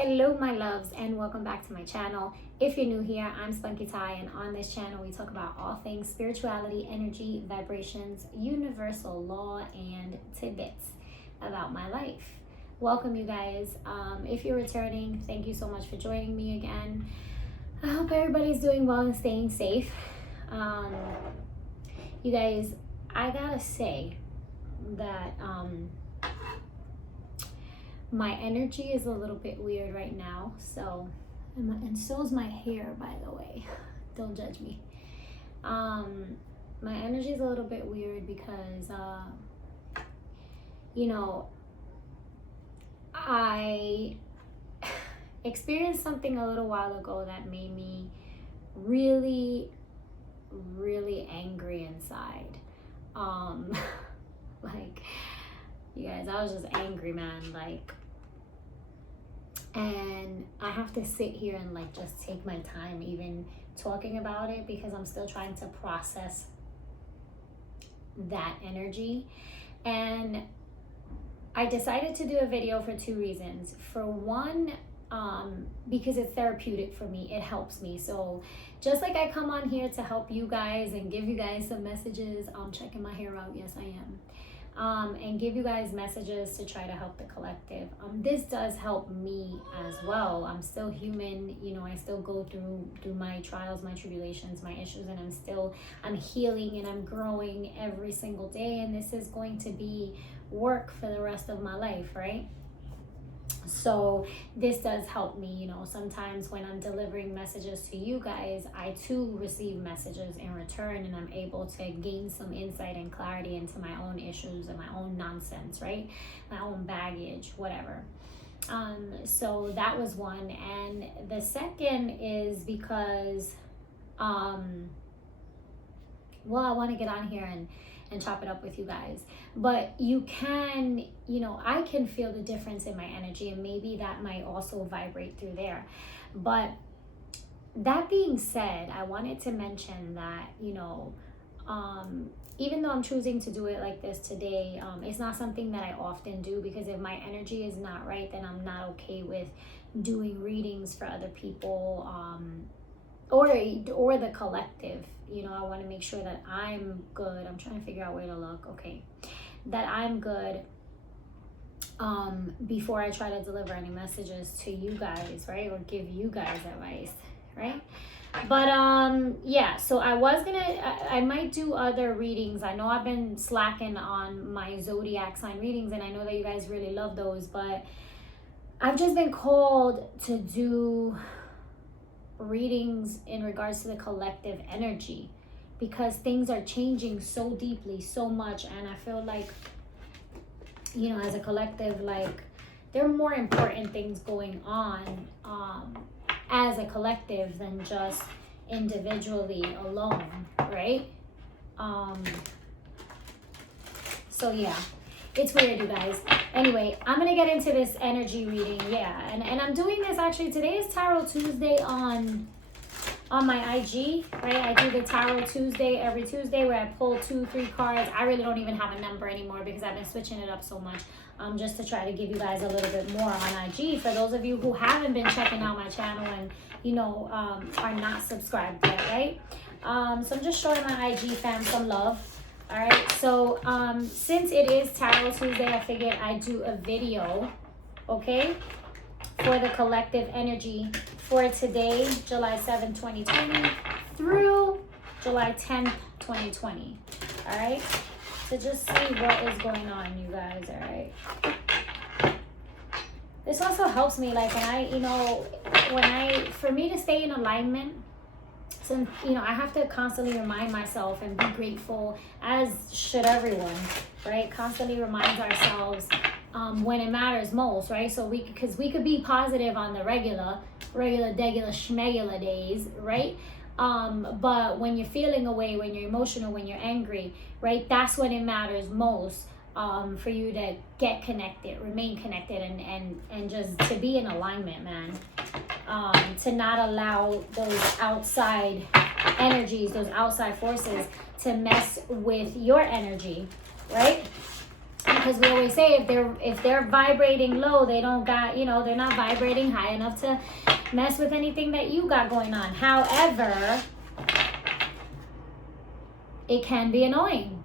Hello my loves, and welcome back to my channel. If you're new here, I'm Spunky Ty, and on this channel we talk about all things spirituality, energy, vibrations, universal law, and tidbits about my life. Welcome you guys. If you're returning, thank you so much for joining me again. I hope everybody's doing well and staying safe. You guys, I gotta say that my energy is a little bit weird right now, and so is my hair, by the way. Don't judge me. My energy is a little bit weird because I experienced something a little while ago that made me really angry inside. Like, you guys, I was just angry, man. And I have to sit here and just take my time even talking about it, because I'm still trying to process that energy. And I decided to do a video for two reasons. For one, because it's therapeutic for me, it helps me. So just like I come on here to help you guys and give you guys some messages, I'm checking my hair out, yes I am, and give you guys messages to try to help the collective. This does help me as well. I'm still human, I still go through my trials, my tribulations, my issues, and I'm healing and I'm growing every single day, and this is going to be work for the rest of my life, right? So this does help me. Sometimes when I'm delivering messages to you guys, I too receive messages in return, and I'm able to gain some insight and clarity into my own issues and my own nonsense, right? My own baggage, whatever. So that was one. And the second is because I want to get on here and chop it up with you guys. But you can, I can feel the difference in my energy, and maybe that might also vibrate through there. But that being said, I wanted to mention that, even though I'm choosing to do it like this today, it's not something that I often do, because if my energy is not right, then I'm not okay with doing readings for other people, or the collective. I want to make sure that I'm good. I'm trying to figure out where to look. Okay, that I'm good before I try to deliver any messages to you guys, right? Or give you guys advice, right? But yeah, so I might do other readings. I know I've been slacking on my zodiac sign readings, and I know that you guys really love those, but I've just been called to do readings in regards to the collective energy, because things are changing so deeply, so much, and I feel like, as a collective, there are more important things going on as a collective than just individually alone, right? So yeah, it's weird, you guys. Anyway, I'm gonna get into this energy reading. Yeah, and I'm doing this actually. Today is Tarot Tuesday on my IG, right? I do the Tarot Tuesday every Tuesday, where I pull 2-3 cards. I really don't even have a number anymore, because I've been switching it up so much, just to try to give you guys a little bit more on IG. For those of you who haven't been checking out my channel and are not subscribed yet, right? So I'm just showing my IG fam some love. All right, so since it is Tarot Tuesday, I figured I'd do a video, okay, for the collective energy for today, July 7th, 2020 through July 10th, 2020. All right, so just see what is going on, you guys. All right, this also helps me, for me to stay in alignment. So, I have to constantly remind myself and be grateful, as should everyone, right? Constantly remind ourselves when it matters most, right? So because we could be positive on the regular, degular, schmegular days, right? But when you're feeling away, when you're emotional, when you're angry, right? That's when it matters most, for you to get connected, remain connected, and just to be in alignment, man. To not allow those outside energies, those outside forces to mess with your energy, right? because we always say if they're vibrating low, they don't got, they're not vibrating high enough to mess with anything that you got going on. However, it can be annoying.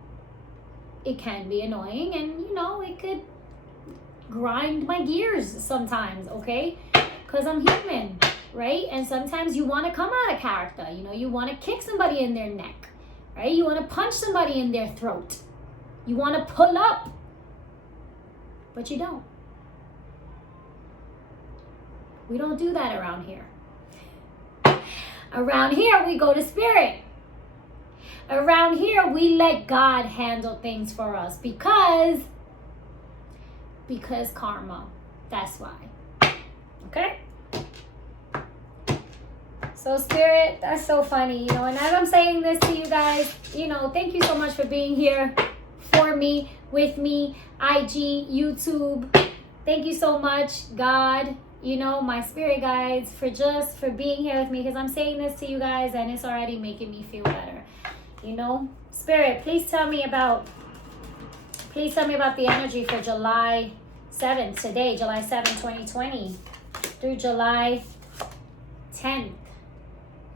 It can be annoying, and it could grind my gears sometimes, okay? Because I'm human, right? And sometimes you want to come out of character. You want to kick somebody in their neck, right? You want to punch somebody in their throat. You want to pull up, but you don't. We don't do that around here. Around here, we go to spirit. Around here, we let God handle things for us because karma. That's why. Okay? So spirit, that's so funny, and as I'm saying this to you guys, thank you so much for being here for me, with me, IG, YouTube. Thank you so much, God, my spirit guides, for being here with me, because I'm saying this to you guys and it's already making me feel better. Spirit, please tell me about the energy for July 7th, today, July 7th, 2020 through July 10th.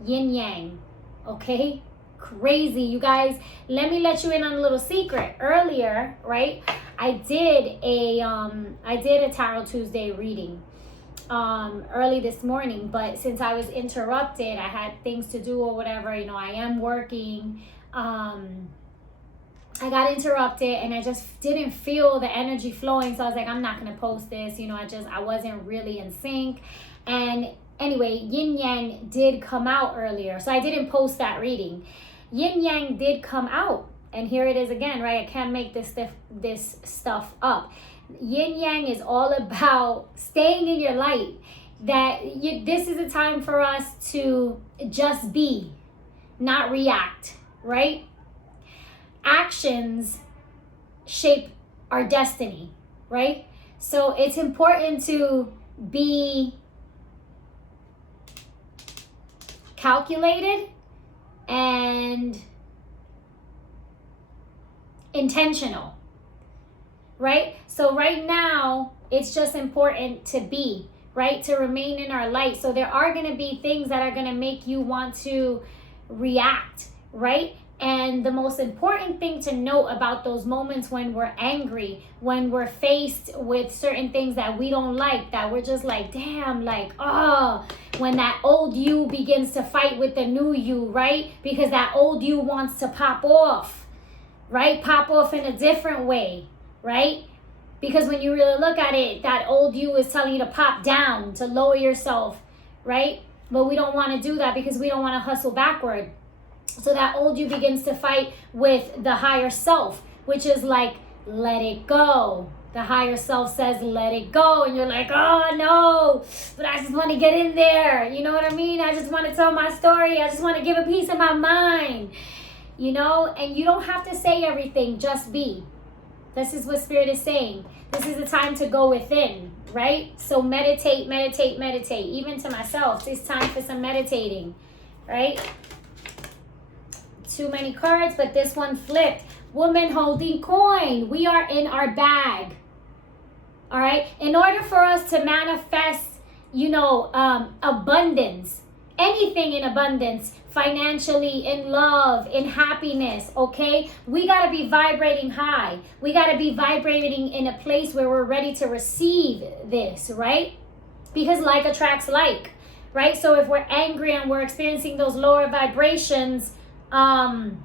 Yin yang. Okay? Crazy, you guys. Let me let you in on a little secret. Earlier, right, I did a Tarot Tuesday reading early this morning, but since I was interrupted, I had things to do or whatever, I am working. I got interrupted and I just didn't feel the energy flowing, so I was like, I'm not gonna post this. I wasn't really in sync. And anyway, yin yang did come out earlier, so I didn't post that reading. Yin yang did come out, and here it is again, right? I can't make this stuff up. Yin yang is all about staying in your light. This is a time for us to just be, not react, right? Actions shape our destiny, right? So it's important to be calculated and intentional, right? So right now, it's just important to be, right? To remain in our light. So there are going to be things that are going to make you want to react, right? And the most important thing to note about those moments when we're angry, when we're faced with certain things that we don't like, that we're just like, damn, like, oh, when that old you begins to fight with the new you, right? Because that old you wants to pop off, right? Pop off in a different way, right? Because when you really look at it, that old you is telling you to pop down, to lower yourself, right? But we don't want to do that because we don't want to hustle backward. So that old you begins to fight with the higher self, which is like, let it go. The higher self says, let it go. And you're like, oh no, but I just want to get in there. You know what I mean? I just want to tell my story. I just want to give a piece of my mind. And you don't have to say everything, just be. This is what Spirit is saying. This is the time to go within, right? So meditate. Even to myself, it's time for some meditating, right? Too many cards, but this one flipped. Woman holding coin. We are in our bag. All right. In order for us to manifest, abundance, anything in abundance, financially, in love, in happiness, okay? We got to be vibrating high. We got to be vibrating in a place where we're ready to receive this, right? Because like attracts like, right? So if we're angry and we're experiencing those lower vibrations, we're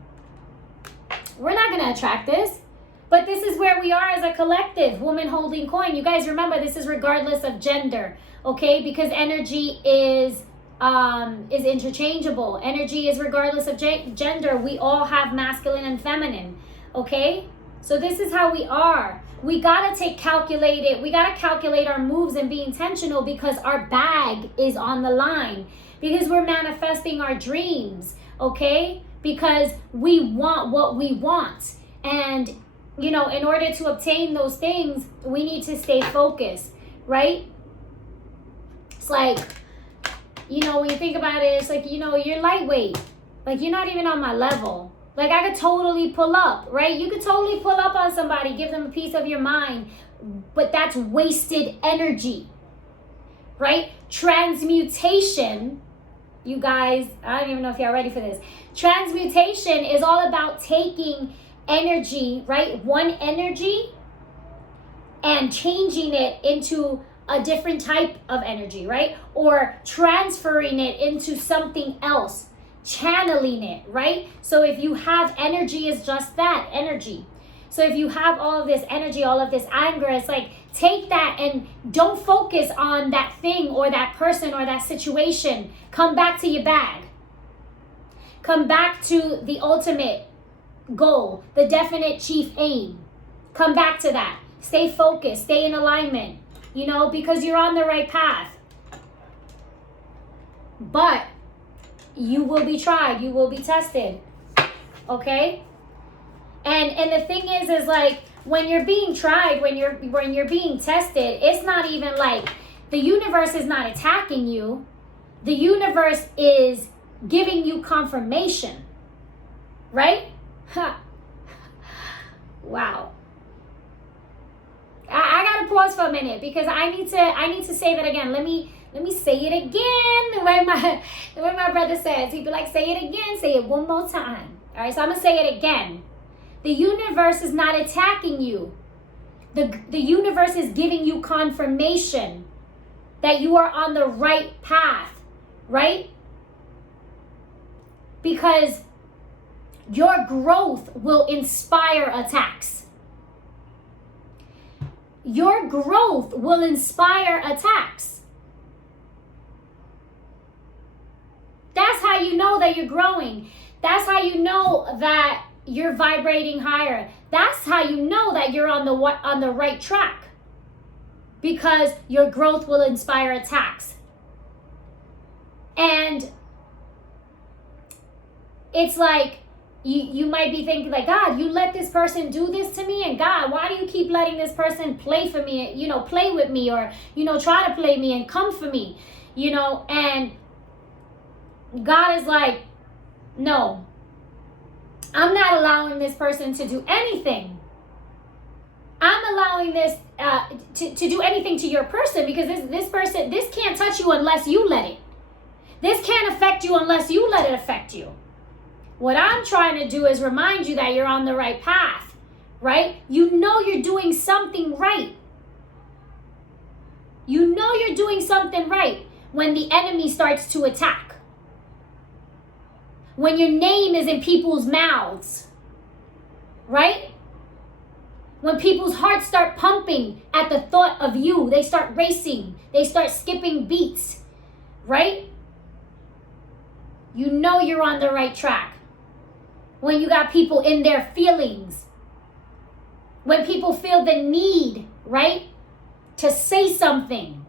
not going to attract this. But this is where we are as a collective, woman holding coin. You guys remember, this is regardless of gender, okay? Because energy is interchangeable. Energy is regardless of gender. We all have masculine and feminine, okay? So this is how we are. We gotta we gotta calculate our moves and be intentional, because our bag is on the line, because we're manifesting our dreams, okay? Because we want what we want. And, in order to obtain those things, we need to stay focused, right? It's like, when you think about it, it's like, you're lightweight. Like, you're not even on my level. Like, I could totally pull up, right? You could totally pull up on somebody, give them a piece of your mind, but that's wasted energy, right? Transmutation, you guys, I don't even know if y'all ready for this. Transmutation is all about taking energy, right? One energy and changing it into a different type of energy, right? Or transferring it into something else, channeling it, right? So if you have energy, is just that, energy. So if you have all of this energy, all of this anger, it's like, take that and don't focus on that thing or that person or that situation. Come back to your bag. Come back to the ultimate goal, the definite chief aim. Come back to that. Stay focused, stay in alignment, you know, because you're on the right path. But you will be tried, you will be tested. Okay? And the thing is like, when you're being tried, when you're being tested, it's not even like the universe is not attacking you. The universe is giving you confirmation. Right? Huh. Wow. I gotta pause for a minute because I need to say that again. Let me say it again. The way my brother says, he'd be like, say it again, say it one more time. All right, so I'm gonna say it again. The universe is not attacking you. The universe is giving you confirmation that you are on the right path, right? Because your growth will inspire attacks. Your growth will inspire attacks. That's how you know that you're growing. That's how you know that you're vibrating higher. That's how you know that you're on the right track. Because your growth will inspire attacks. And it's like, you might be thinking like, God, you let this person do this to me, and God, why do you keep letting this person play for me, play with me, or, try to play me and come for me, and God is like, no, I'm not allowing this person to do anything. I'm allowing this to do anything to your person, because this person, this can't touch you unless you let it. This can't affect you unless you let it affect you. What I'm trying to do is remind you that you're on the right path, right? You know you're doing something right. You know you're doing something right when the enemy starts to attack. When your name is in people's mouths, right? When people's hearts start pumping at the thought of you, they start racing, they start skipping beats, right? You know you're on the right track. When you got people in their feelings, when people feel the need, right, to say something,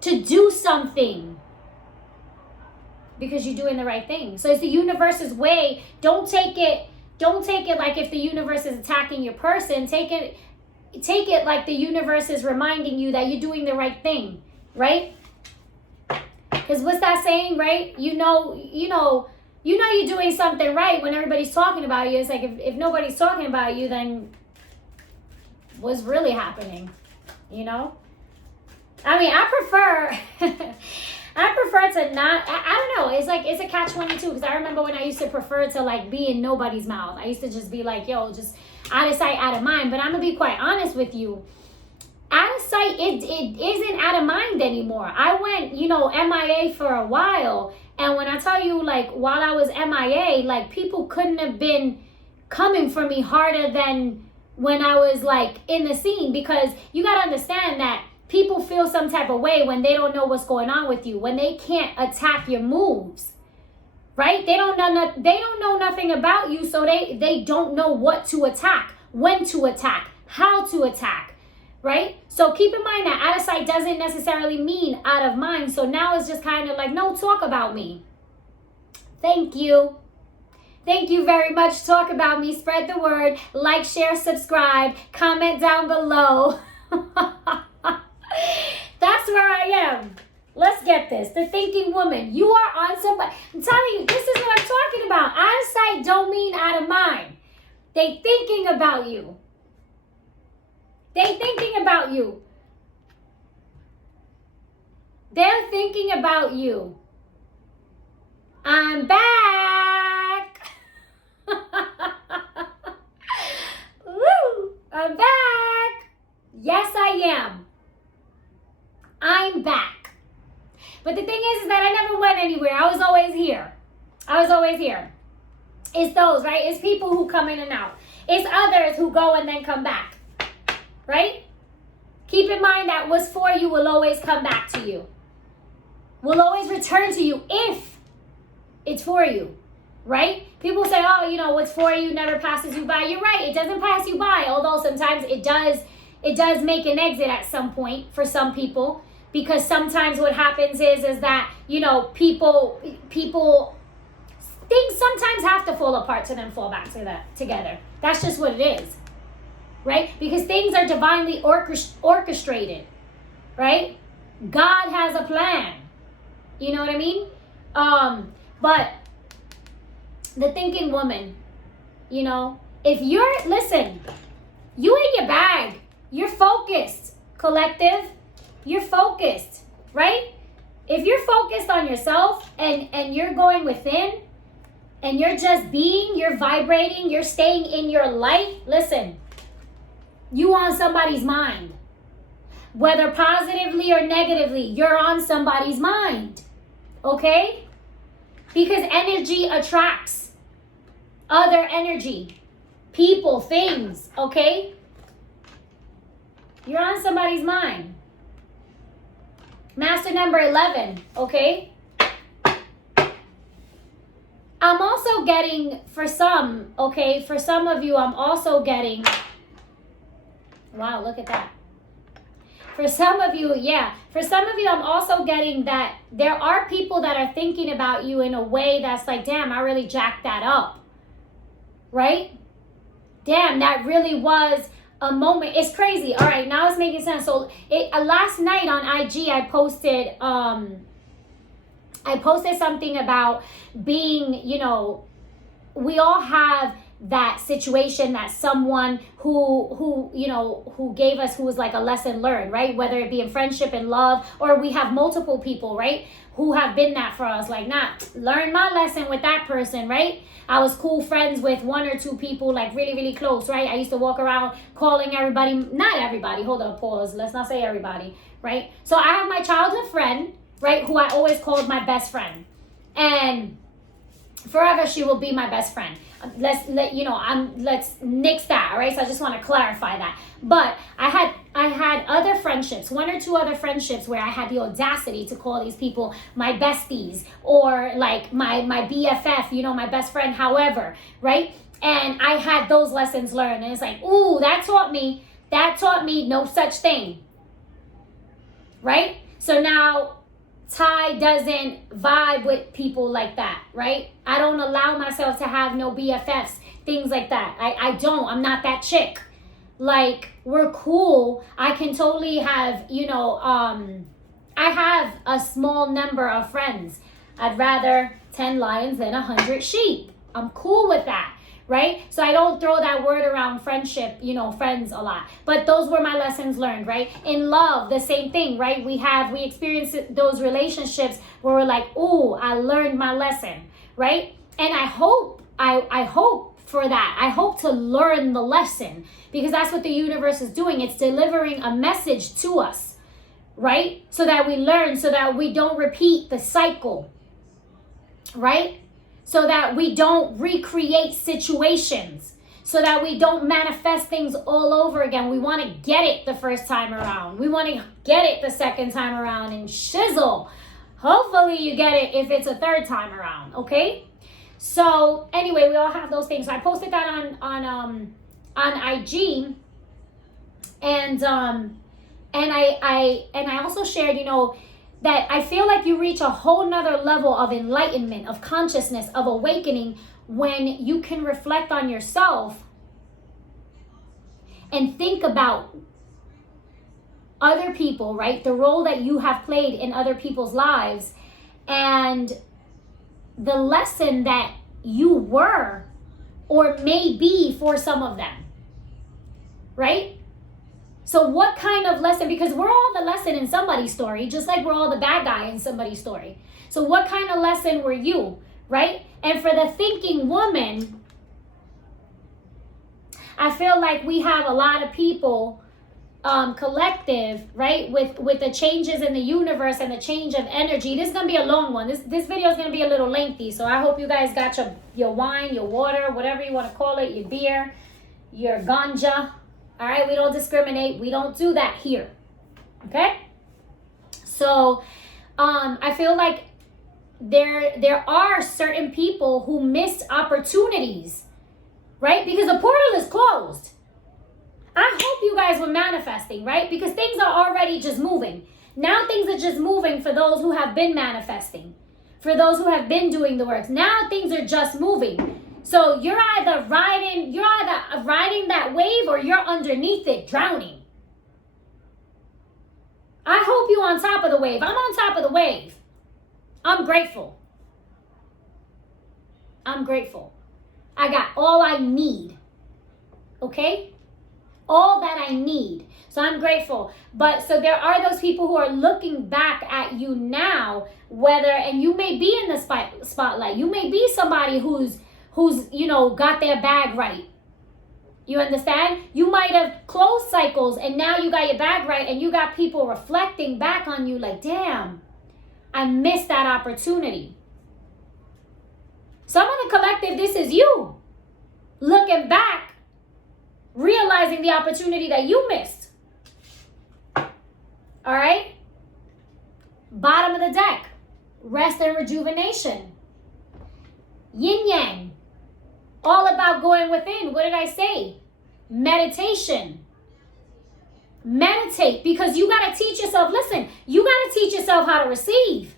to do something, because you're doing the right thing. So it's the universe's way. Don't take it like if the universe is attacking your person. Take it like the universe is reminding you that you're doing the right thing, right? Because what's that saying, right? You know you're doing something right when everybody's talking about you. It's like, if nobody's talking about you, then what's really happening? I mean, I prefer to not, I don't know. It's like, it's a catch-22, because I remember when I used to prefer to like be in nobody's mouth. I used to just be like, yo, just out of sight, out of mind. But I'm going to be quite honest with you. Out of sight, it isn't out of mind anymore. I went, MIA for a while. And when I tell you, like, while I was MIA, like, people couldn't have been coming for me harder than when I was, like, in the scene. Because you got to understand that people feel some type of way when they don't know what's going on with you, when they can't attack your moves, right? They don't know nothing about you, so they don't know what to attack, when to attack, how to attack, right? So keep in mind that out of sight doesn't necessarily mean out of mind. So now it's just kind of like, no, talk about me. Thank you. Thank you very much. Talk about me. Spread the word. Like, share, subscribe. Comment down below. That's where I am. Let's get this. The thinking woman. You are on somebody. I'm telling you, this is what I'm talking about. Out of sight don't mean out of mind. They thinking about you. They thinking about you. They're thinking about you. I'm back. Woo! I'm back. Yes, I am. I'm back. But the thing is that I never went anywhere. I was always here. I was always here. It's those, right? It's people who come in and out. It's others who go and then come back. Right? Keep in mind that what's for you will always come back to you. Will always return to you if it's for you. Right? People say, oh, you know, what's for you never passes you by. You're right. It doesn't pass you by. Although sometimes it does make an exit at some point for some people. Because sometimes what happens is that, you know, people, things sometimes have to fall apart to then fall back together. That's just what it is, right? Because things are divinely orchestrated, right? God has a plan. You know what I mean? But the thinking woman, you know, if listen, you in your bag, you're focused, collective. You're focused, right? If you're focused on yourself and you're going within and you're just being, you're vibrating, you're staying in your light, listen, you on somebody's mind. Whether positively or negatively, you're on somebody's mind, okay? Because energy attracts other energy, people, things, okay? You're on somebody's mind. Master number 11, okay? I'm also getting, for some of you, I'm also getting, wow, look at that. For some of you, I'm also getting that there are people that are thinking about you in a way that's like, damn, I really jacked that up, right? Damn, that really was a moment. It's crazy. All right, now it's making sense. So last night on IG, I posted something about being, you know, we all have that situation that someone who gave us, who was like a lesson learned, right? Whether it be in friendship and love, or we have multiple people, right? Who have been that for us, like, learn my lesson with that person, right? I was cool friends with one or two people, like really, really close, right? I used to walk around calling everybody, not everybody, hold up, pause, let's not say everybody, right? So I have my childhood friend, right, who I always called my best friend. And forever she will be my best friend. Let's nix that, all right? So I just want to clarify that. But I had other friendships, one or two other friendships where I had the audacity to call these people my besties, or like my BFF, you know, my best friend, however, right? And I had those lessons learned, and it's like, ooh, that taught me no such thing, right? So now Ty doesn't vibe with people like that, right? I don't allow myself to have no BFFs, things like that. I'm not that chick. Like, we're cool. I can totally have, I have a small number of friends. I'd rather 10 lions than 100 sheep. I'm cool with that, right? So I don't throw that word around friendship, friends a lot. But those were my lessons learned, right? In love, the same thing, right? We experience those relationships where we're like, ooh, I learned my lesson, right? And I hope for that. I hope to learn the lesson, because that's what the universe is doing. It's delivering a message to us, right? So that we learn, so that we don't repeat the cycle, right? So that we don't recreate situations, so that we don't manifest things all over again. We want to get it the first time around. We want to get it the second time around and shizzle. Hopefully you get it if it's a third time around, okay? So anyway, we all have those things. So I posted that on IG, and I also shared, that I feel like you reach a whole nother level of enlightenment, of consciousness, of awakening, when you can reflect on yourself and think about other people, right? The role that you have played in other people's lives, and the lesson that you were or may be for some of them, right? So what kind of lesson, because we're all the lesson in somebody's story, just like we're all the bad guy in somebody's story. So what kind of lesson were you, right? And for the thinking woman, I feel like we have a lot of people, collective, right, with the changes in the universe and the change of energy. This is gonna be a long one. This video is gonna be a little lengthy, so I hope you guys got your wine, your water, whatever you want to call it, your beer, your ganja. All right, we don't discriminate. We don't do that here. Okay. So I feel like there are certain people who missed opportunities, right? Because the portal is closed. I hope you guys were manifesting, right? Because things are already just moving. Now things are just moving for those who have been manifesting, for those who have been doing the work. Now things are just moving. So you're either riding that wave or you're underneath it, drowning. I hope you're on top of the wave. I'm on top of the wave. I'm grateful. I'm grateful. I got all I need. Okay? All that I need. So I'm grateful. But so there are those people who are looking back at you now, and you may be in the spotlight. You may be somebody who's got their bag right. You understand? You might have closed cycles and now you got your bag right, and you got people reflecting back on you like, damn, I missed that opportunity. Some of the collective, this is you looking back, realizing the opportunity that you missed. All right? Bottom of the deck, rest and rejuvenation. Yin yang, all about going within. What did I say? Meditation. Meditate, because you got to teach yourself. Listen, you got to teach yourself how to receive.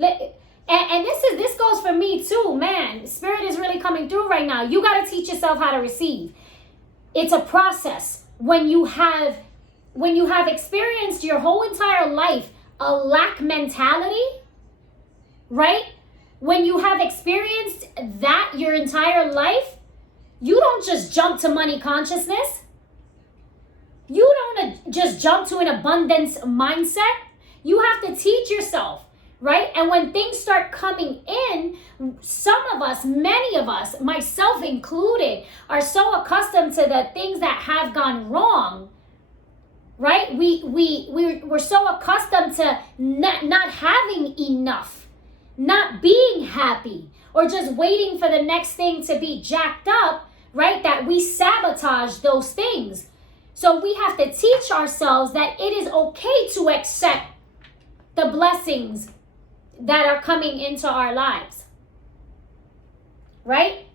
And this goes for me too, man. Spirit is really coming through right now. You got to teach yourself how to receive. It's a process. When you have experienced your whole entire life a lack mentality, right? When you have experienced that your entire life, you don't just jump to money consciousness. You don't just jump to an abundance mindset. You have to teach yourself, right? And when things start coming in, some of us, many of us, myself included, are so accustomed to the things that have gone wrong, right? We're so accustomed to not having enough, not being happy, or just waiting for the next thing to be jacked up, right? That we sabotage those things. So we have to teach ourselves that it is okay to accept the blessings that are coming into our lives, right?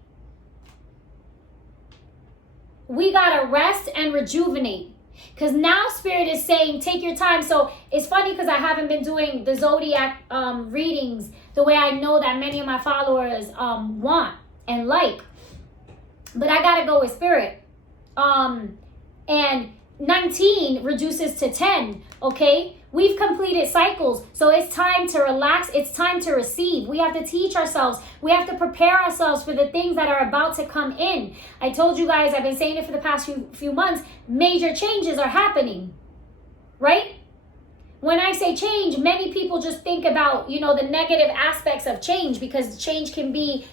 We gotta rest and rejuvenate, because now Spirit is saying take your time. So it's funny because I haven't been doing the zodiac readings the way I know that many of my followers want and like, but I gotta go with Spirit. And 19 reduces to 10, okay? We've completed cycles, so it's time to relax. It's time to receive. We have to teach ourselves. We have to prepare ourselves for the things that are about to come in. I told you guys, I've been saying it for the past few months, major changes are happening, right? When I say change, many people just think about, the negative aspects of change, because change can be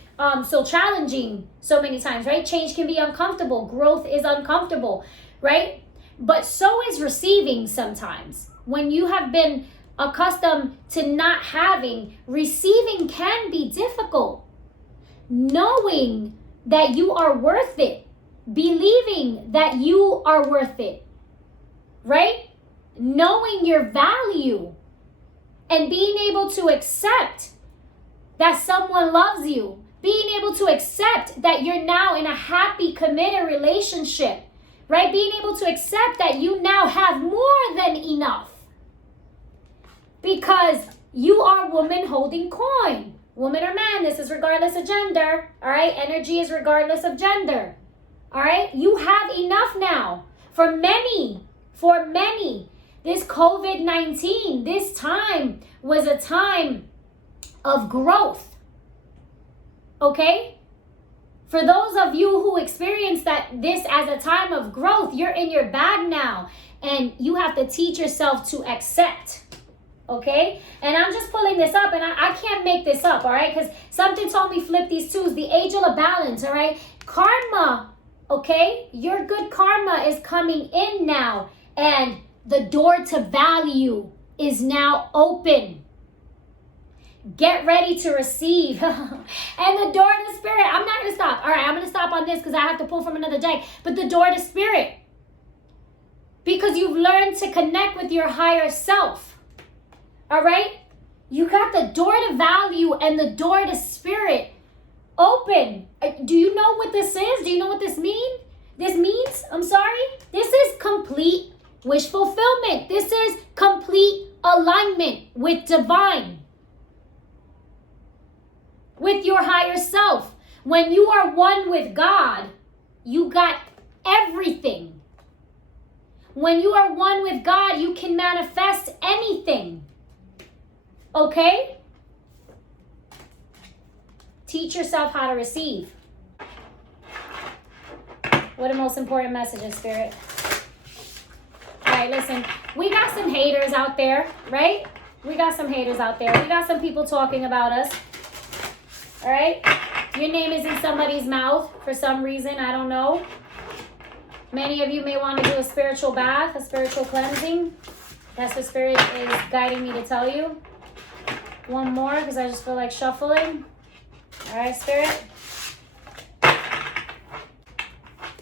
so challenging so many times, right? Change can be uncomfortable. Growth is uncomfortable, right? But so is receiving sometimes. When you have been accustomed to not having, receiving can be difficult. Knowing that you are worth it, believing that you are worth it, right? Knowing your value and being able to accept that someone loves you, being able to accept that you're now in a happy, committed relationship, right? Being able to accept that you now have more than enough. Because you are woman holding coin. Woman or man, this is regardless of gender. All right? Energy is regardless of gender. All right? You have enough now. For many For many, this COVID-19, this time was a time of growth. Okay? For those of you who experienced this as a time of growth, you're in your bag now and you have to teach yourself to accept. Okay? And I'm just pulling this up and I can't make this up, all right? Because something told me flip these twos. The angel of balance, all right? Karma, okay? Your good karma is coming in now and the door to value is now open. Get ready to receive. And the door to spirit. I'm not going to stop. All right, I'm going to stop on this because I have to pull from another deck. But the door to spirit. Because you've learned to connect with your higher self. All right? You got the door to value and the door to spirit open. Do you know what this is? Do you know what this means? This means, I'm sorry, this is complete wish fulfillment. This is complete alignment with divine. With your higher self. When you are one with God, you got everything. When you are one with God, you can manifest anything. Okay? Teach yourself how to receive. What are the most important messages, Spirit? All right, listen. We got some haters out there, right? We got some haters out there. We got some people talking about us. All right? Your name is in somebody's mouth for some reason. I don't know. Many of you may want to do a spiritual bath, a spiritual cleansing. That's what Spirit is guiding me to tell you. One more because I just feel like shuffling. All right, Spirit.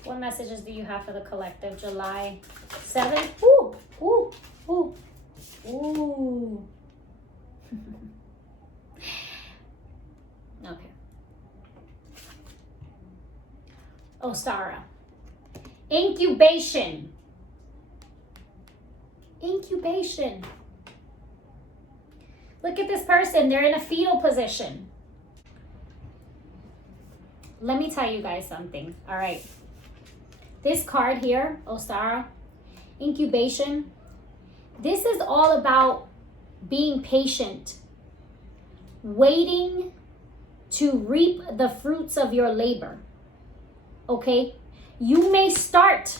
What messages do you have for the collective? July 7th? Ooh, ooh, ooh, ooh. Okay. Ostara. Incubation. Incubation. Look at this person. They're in a fetal position. Let me tell you guys something. All right. This card here, Ostara, incubation. This is all about being patient. Waiting to reap the fruits of your labor. Okay? You may start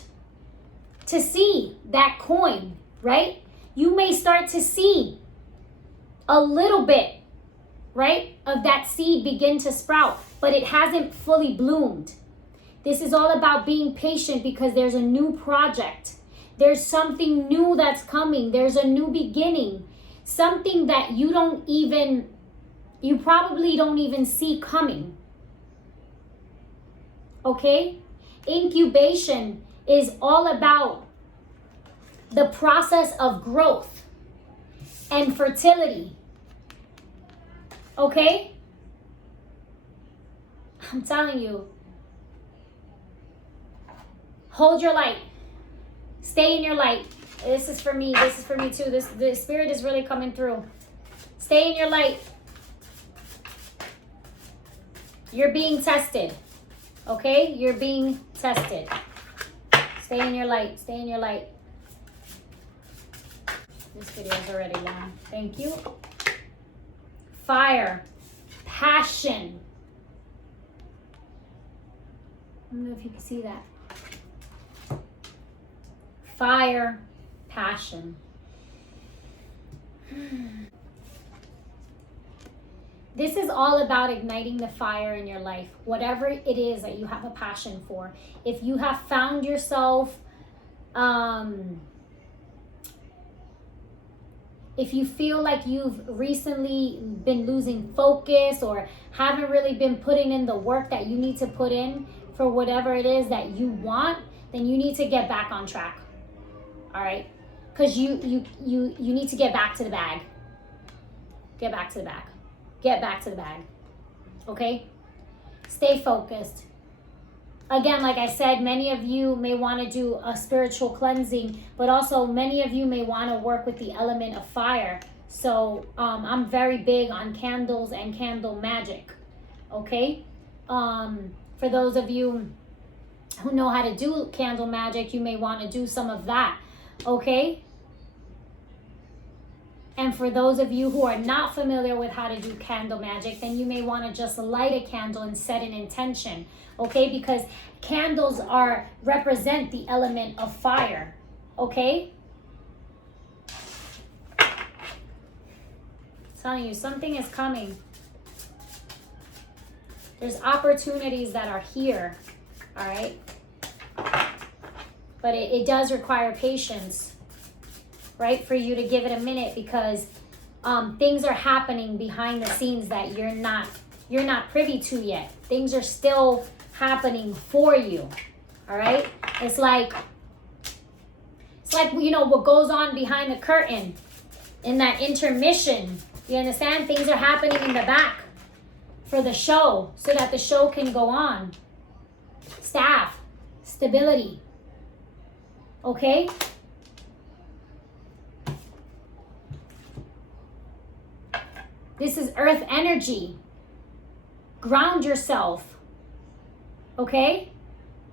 to see that coin, right? You may start to see a little bit, right, of that seed begin to sprout, but it hasn't fully bloomed. This is all about being patient because there's a new project. There's something new that's coming. There's a new beginning. Something that you probably don't even see coming. Okay? Incubation is all about the process of growth and fertility. Okay? I'm telling you. Hold your light. Stay in your light. This is for me. This is for me too. The Spirit is really coming through. Stay in your light. You're being tested. Okay? You're being tested. Stay in your light. Stay in your light. This video is already long. Thank you. Fire. Passion. I don't know if you can see that. Fire. Passion. This is all about igniting the fire in your life. Whatever it is that you have a passion for. If you have found yourself, if you feel like you've recently been losing focus or haven't really been putting in the work that you need to put in for whatever it is that you want, then you need to get back on track. All right? Because you need to get back to the bag. Get back to the bag. Get back to the bag. Okay? Stay focused. Again, like I said, many of you may want to do a spiritual cleansing, but also many of you may want to work with the element of fire. So I'm very big on candles and candle magic. Okay? For those of you who know how to do candle magic, you may want to do some of that. Okay? And for those of you who are not familiar with how to do candle magic, then you may want to just light a candle and set an intention. Okay? Because candles represent the element of fire. Okay? I'm telling you, something is coming. There's opportunities that are here. All right? But it does require patience, right? For you to give it a minute, because things are happening behind the scenes that you're not privy to yet. Things are still happening for you. All right? It's like, you know, what goes on behind the curtain in that intermission. You understand? Things are happening in the back for the show so that the show can go on. Staff, stability. Okay? This is earth energy. Ground yourself. Okay?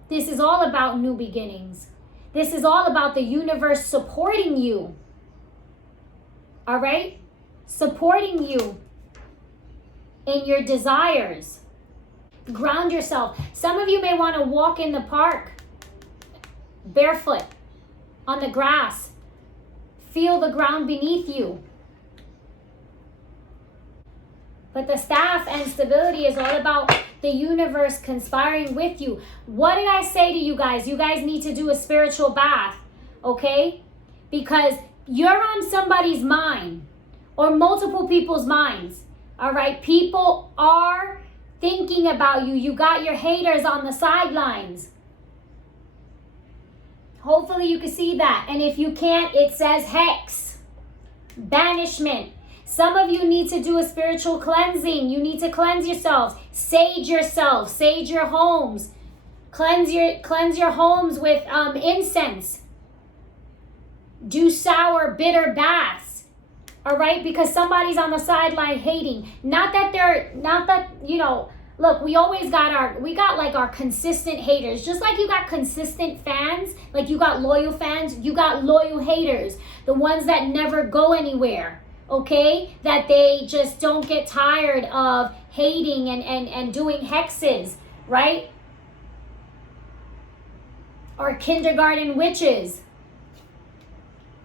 This is all about new beginnings. This is all about the universe supporting you. All right? Supporting you in your desires. Ground yourself. Some of you may want to walk in the park barefoot on the grass. Feel the ground beneath you. But the staff and stability is all about the universe conspiring with you. What did I say to you guys? You guys need to do a spiritual bath, okay? Because you're on somebody's mind or multiple people's minds, all right? People are thinking about you. You got your haters on the sidelines. Hopefully you can see that. And if you can't, it says hex, banishment. Some of you need to do a spiritual cleansing. You need to cleanse yourselves. Sage yourself. Sage your homes. Cleanse your homes with incense. Do sour, bitter baths. All right? Because somebody's on the sideline hating. Not that, you know, look, we got our consistent haters. Just like you got consistent fans, like you got loyal fans, you got loyal haters. The ones that never go anywhere. Okay, that they just don't get tired of hating and doing hexes, right? Or kindergarten witches,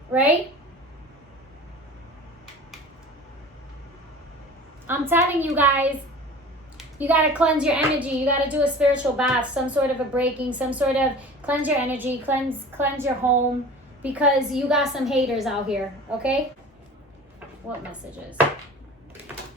right? I'm telling you guys, you got to cleanse your energy. You got to do a spiritual bath, some sort of a breaking, some sort of cleanse your energy, cleanse your home, because you got some haters out here, okay? What messages?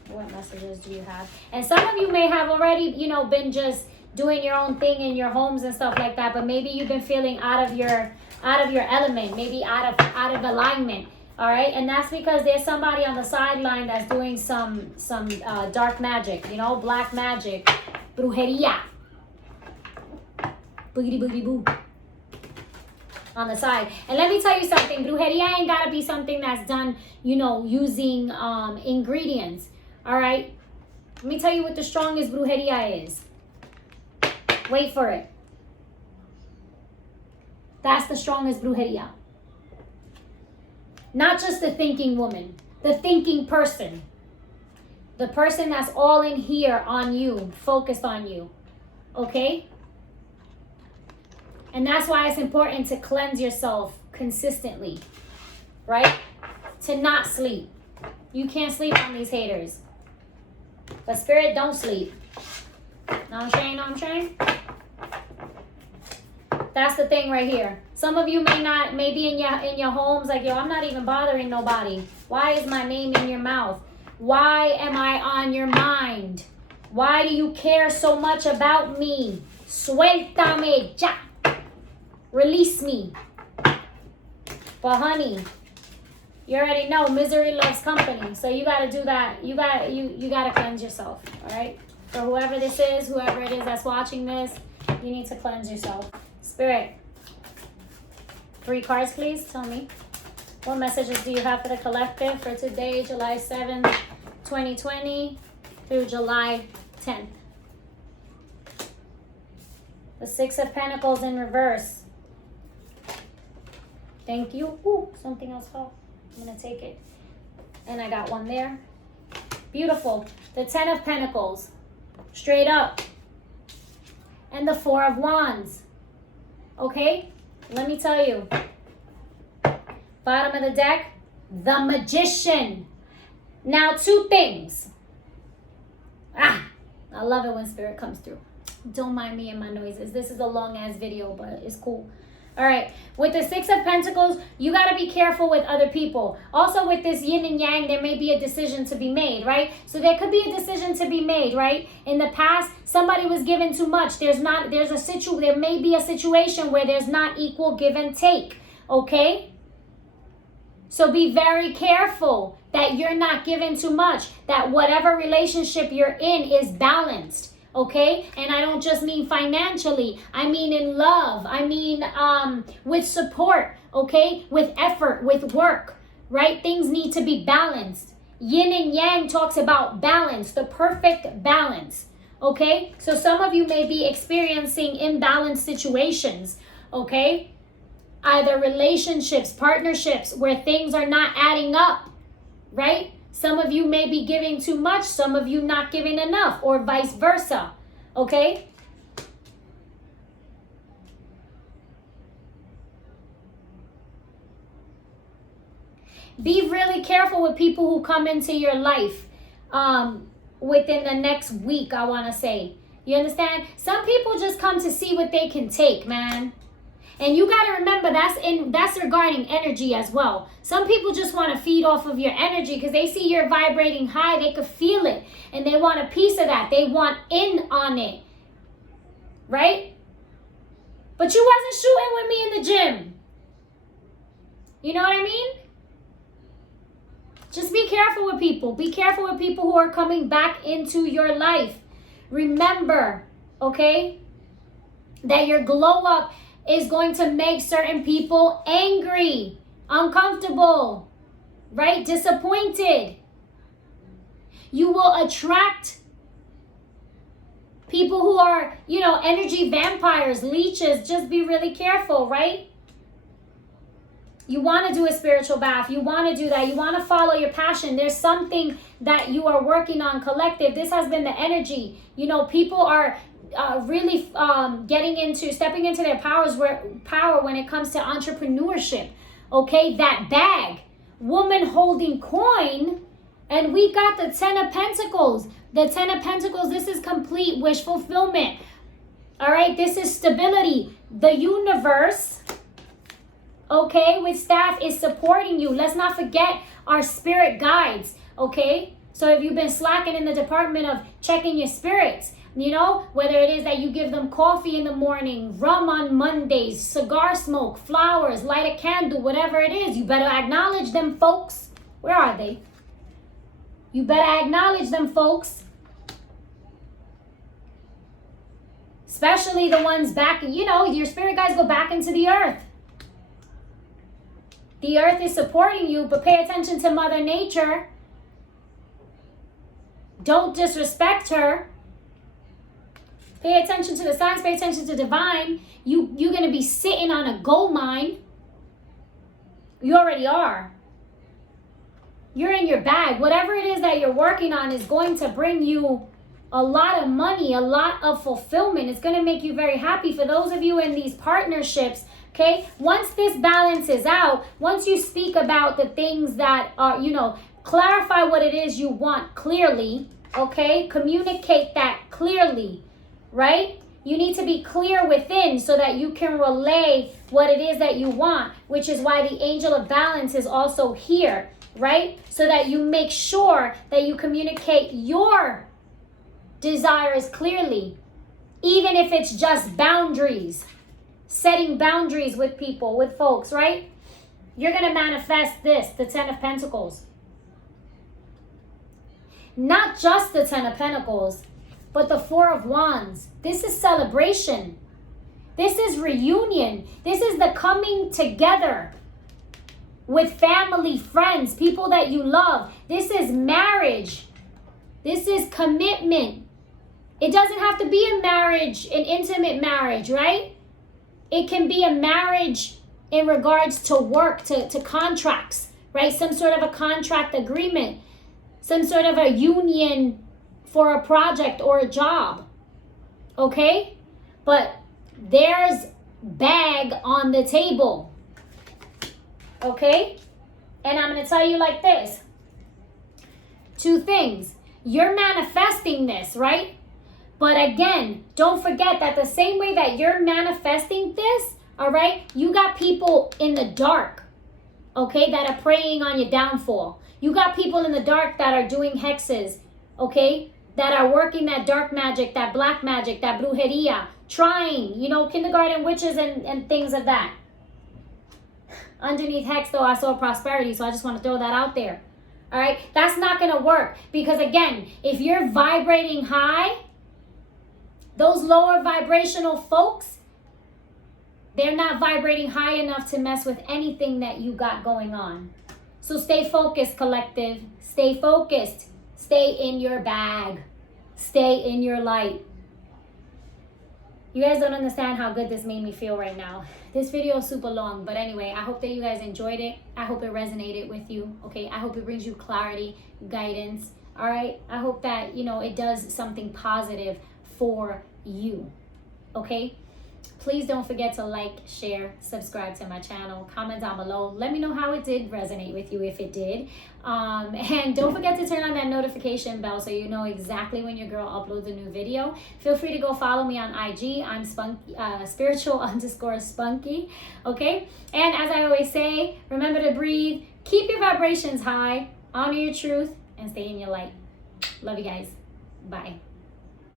What messages do you have? And some of you may have already, you know, been just doing your own thing in your homes and stuff like that, but maybe you've been feeling out of your element, maybe out of alignment. All right? And that's because there's somebody on the sideline that's doing some dark magic, you know, black magic, brujeria. Boogity boogity boo. On the side. And let me tell you something, brujeria ain't gotta be something that's done, you know, using ingredients. All right? Let me tell you what the strongest brujeria is. Wait for it. That's the strongest brujeria. Not just the thinking woman, the thinking person. The person that's all in here on you, focused on you. Okay? And that's why it's important to cleanse yourself consistently, right? To not sleep. You can't sleep on these haters. But spirit don't sleep. Know what I'm saying? That's the thing right here. Some of you may be in your homes like, yo, I'm not even bothering nobody. Why is my name in your mouth? Why am I on your mind? Why do you care so much about me? Suéltame ya. Release me. But honey, you already know misery loves company. So you gotta do that. You gotta cleanse yourself. All right? For whoever this is, whoever it is that's watching this, you need to cleanse yourself. Spirit. 3 cards, please. Tell me. What messages do you have for the collective for today, July 7th, 2020 through July 10th? The 6 of Pentacles in reverse. Thank you. Ooh, something else fell. I'm going to take it. And I got one there. Beautiful. The 10 of Pentacles. Straight up. And the 4 of Wands. Okay? Let me tell you. Bottom of the deck. The Magician. Now, 2 things. I love it when Spirit comes through. Don't mind me and my noises. This is a long-ass video, but it's cool. All right. With the 6 of Pentacles, you got to be careful with other people. Also, with this yin and yang, there may be a decision to be made, right? So there could be a decision to be made, right? In the past, somebody was given too much. There may be a situation where there's not equal give and take, okay? So be very careful that you're not given too much, that whatever relationship you're in is balanced. Okay, and I don't just mean financially. I mean in love. I mean with support. Okay, with effort, with work. Right? Things need to be balanced. Yin and Yang talks about balance, the perfect balance. Okay, so some of you may be experiencing imbalanced situations. Okay, either relationships, partnerships where things are not adding up. Right? Some of you may be giving too much, some of you not giving enough, or vice versa, okay? Be really careful with people who come into your life within the next week, I want to say. You understand? Some people just come to see what they can take, man. And you got to remember that's regarding energy as well. Some people just want to feed off of your energy because they see you're vibrating high. They could feel it and they want a piece of that. They want in on it. Right? But you wasn't shooting with me in the gym. You know what I mean? Just be careful with people. Be careful with people who are coming back into your life. Remember, okay, that your glow up is going to make certain people angry, uncomfortable, right? Disappointed. You will attract people who are, energy vampires, leeches. Just be really careful, right? You want to do a spiritual bath. You want to do that. You want to follow your passion. There's something that you are working on, collective. This has been the energy. People are really stepping into their power when it comes to entrepreneurship. Okay, that bag, woman holding coin, and we got the 10 of Pentacles. The 10 of Pentacles, this is complete wish fulfillment. All right, this is stability. The universe, okay, with staff is supporting you. Let's not forget our spirit guides, okay? So if you've been slacking in the department of checking your spirits, whether it is that you give them coffee in the morning, rum on Mondays, cigar smoke, flowers, light a candle, whatever it is, you better acknowledge them, folks. Where are they? You better acknowledge them, folks. Especially the ones back, your spirit guides go back into the earth. The earth is supporting you, but pay attention to Mother Nature. Don't disrespect her. Pay attention to the signs, pay attention to divine. You're going to be sitting on a gold mine. You already are. You're in your bag. Whatever it is that you're working on is going to bring you a lot of money, a lot of fulfillment. It's going to make you very happy. For those of you in these partnerships, okay, once this balances out, once you speak about the things that are, clarify what it is you want clearly, okay? Communicate that clearly. Right? You need to be clear within so that you can relay what it is that you want, which is why the angel of balance is also here, right? So that you make sure that you communicate your desires clearly, even if it's just boundaries, setting boundaries with people, with folks, right? You're going to manifest this, the 10 of Pentacles. Not just the 10 of Pentacles, but the 4 of Wands. This is celebration. This is reunion. This is the coming together with family, friends, people that you love. This is marriage. This is commitment. It doesn't have to be a marriage, an intimate marriage, right? It can be a marriage in regards to work, to contracts, right? Some sort of a contract agreement, some sort of a union for a project or a job, okay? But there's bag on the table, okay? And I'm going to tell you like this. Two things. You're manifesting this, right? But again, don't forget that the same way that you're manifesting this, all right, you got people in the dark, okay, that are preying on your downfall. You got people in the dark that are doing hexes, okay, that are working that dark magic, that black magic, that brujeria, trying, kindergarten witches and things of that. Underneath hex, though, I saw prosperity, so I just want to throw that out there. All right, that's not going to work because, again, if you're vibrating high, those lower vibrational folks, they're not vibrating high enough to mess with anything that you got going on. So stay focused, collective. Stay focused. Stay in your bag. Stay in your light. You guys don't understand how good this made me feel right now. This video is super long, but anyway, I hope that you guys enjoyed it. I hope it resonated with you, okay? I hope it brings you clarity, guidance, all right? I hope that, it does something positive for you, okay? Please don't forget to like, share, subscribe to my channel, comment down below. Let me know how it did resonate with you, if it did. And don't forget to turn on that notification bell so you know exactly when your girl uploads a new video. Feel free to go follow me on IG. I'm spiritual_spunky, okay? And as I always say, remember to breathe, keep your vibrations high, honor your truth, and stay in your light. Love you guys. Bye.